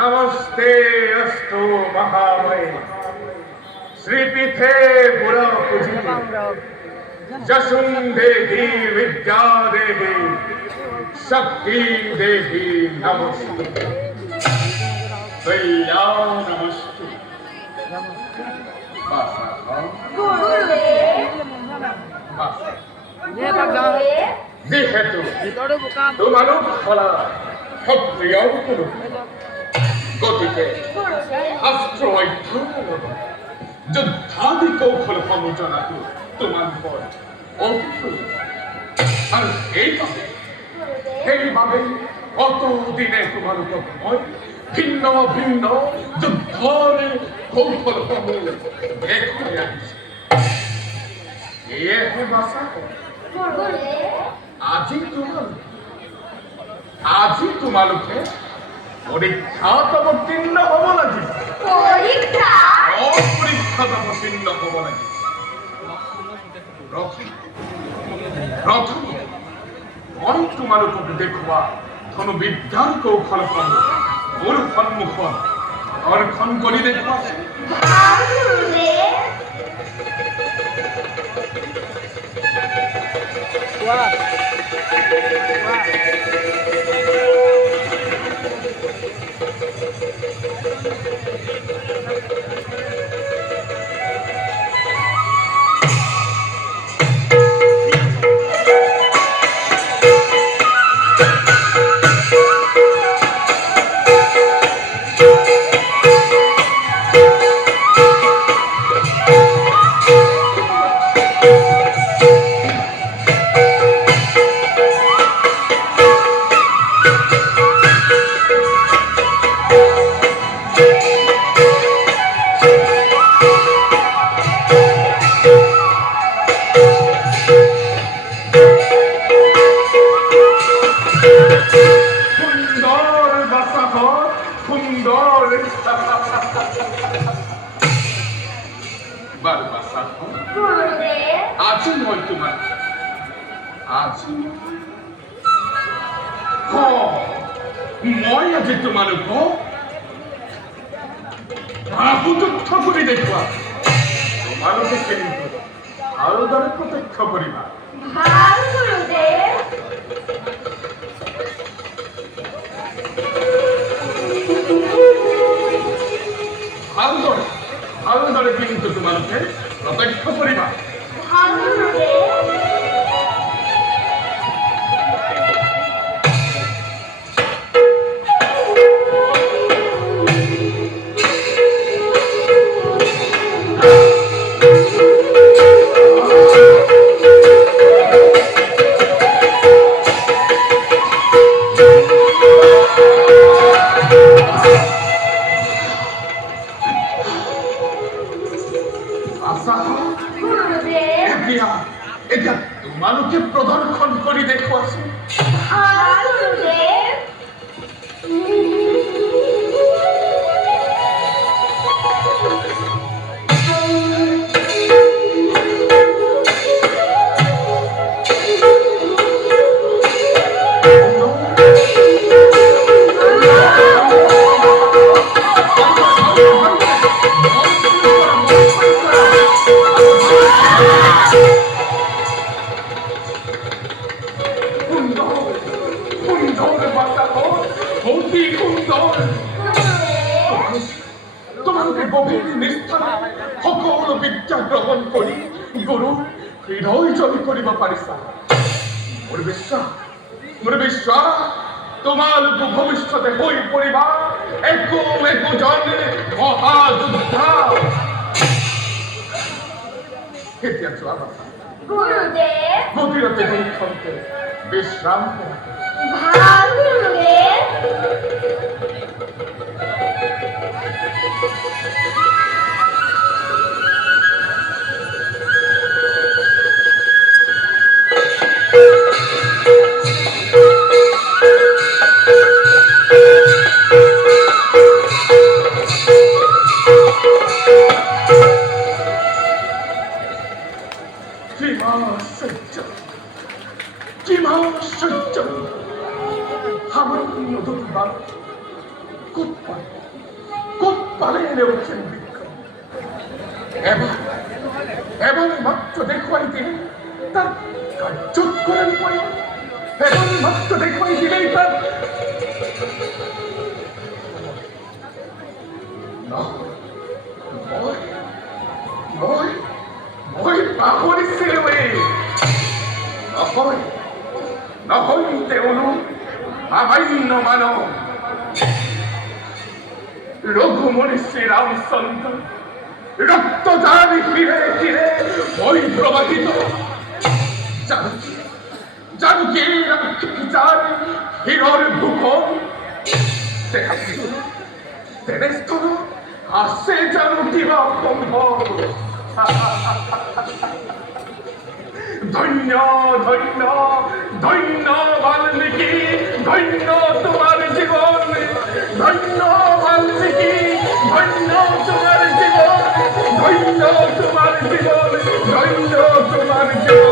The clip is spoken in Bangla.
नमस्ते अस्तु महामये श्रीपीठे पुरपूजी जसुं देहि विद्या देहि शक्ति देहि नमस्ते भैया नमस्ते যেহেতু তোমালোক হলা ক্ষত্রিয় পুৰুষ গতিকে শাস্ত্ৰ অধ্যয়ন যুদ্ধাদি কৌশল সমূহ জনাটো তোমালোকৰ আৰু সেইবাবে অতদিনে তোমালোকক মই ভিন্ন ভিন্ন যুদ্ধৰ কৌশল সমূহ দেখুৱাই আহিছোঁ। এয়েহে বাচা আজি তোমালোকে পৰীক্ষাত অৱতীৰ্ণ হ'ব লাগিব। পৰীক্ষাত অৱতীৰ্ণ হ'ব লাগিব। প্ৰথম মই তোমালোকক দেখুওৱা ধনুবিদ্যাৰ কৌশলসমূহ মোৰ সন্মুখত অৰ্পণ কৰি দেখুৱাইছো। আজি মই তোমাক আজি তোমালোকক যুদ্ধ কৰি দেখুৱা। তোমালোকে কেনেকৈ ভালদৰে প্ৰত্যক্ষ কৰিবা। ভালদৰে কিন্তু তোমালোকে প্ৰত্যক্ষ কৰিবা। এটা তোমালোকে প্ৰদৰ্শন কৰি দেখুৱাইছো। সুন্দর সুন্দর বাতাবর অতি সুন্দর তোমাকে গভীর নিষ্ঠা সকল বিদ্যা গ্রহণ করি গুরু হৃদয় জয় করিবা পাৰিছা মোৰ বিশ্বাস তোমার ভবিষ্যতে হৈ পৰিবা একোজন মহাযোদ্ধা এতিয়া যোৱা কথা গুরুদেব গভীরতে দুঃখন্তে বিশ্রাম কৰা ভাল গুরুদেব আমার নদী বান কোপ পালে এনে উঠছেন বিক্রম এবার মাত্র দেখুয়াই দিলেন তার কার্য করেন পাই এবার মাত্র দেখুয়াই দিলেই তার মই পাহৰিছিলোৱে নহয় তেওঁলোক সামান্য মানৱ ৰঘুমণি শ্ৰীৰামচন্দ্ৰ ৰক্ত যাৰ শিৰে শিৰে মই প্ৰবাহিত জানকীৰ যাৰ শিৰৰ ভূষণ তেনেস্থলত আছে জানো কিবা সম্ভৱ ধন্য ধন্য ধন্য বাল্মীকি ধন্য তোমার জীবন ধন্য বাল্মীকি ধন্য তোমার জীবন ধন্য তোমার জীবন ধন্য তোমার জীবন